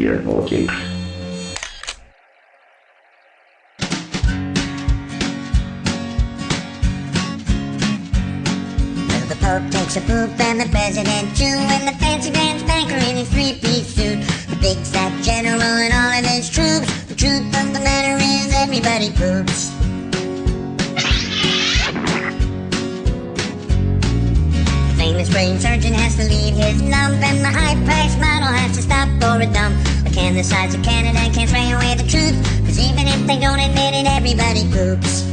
here. Okay. The Pope takes a poop and the President too, and the fancy pants banker in his three-piece suit, the big fat general and all of his troops. The truth of the matter is everybody poops. The famous brain surgeon has to leave his lump, and the high-priced model has to stop for a dump. But can the size of Canada can't spray away the truth, 'cause even if they don't admit it, everybody poops.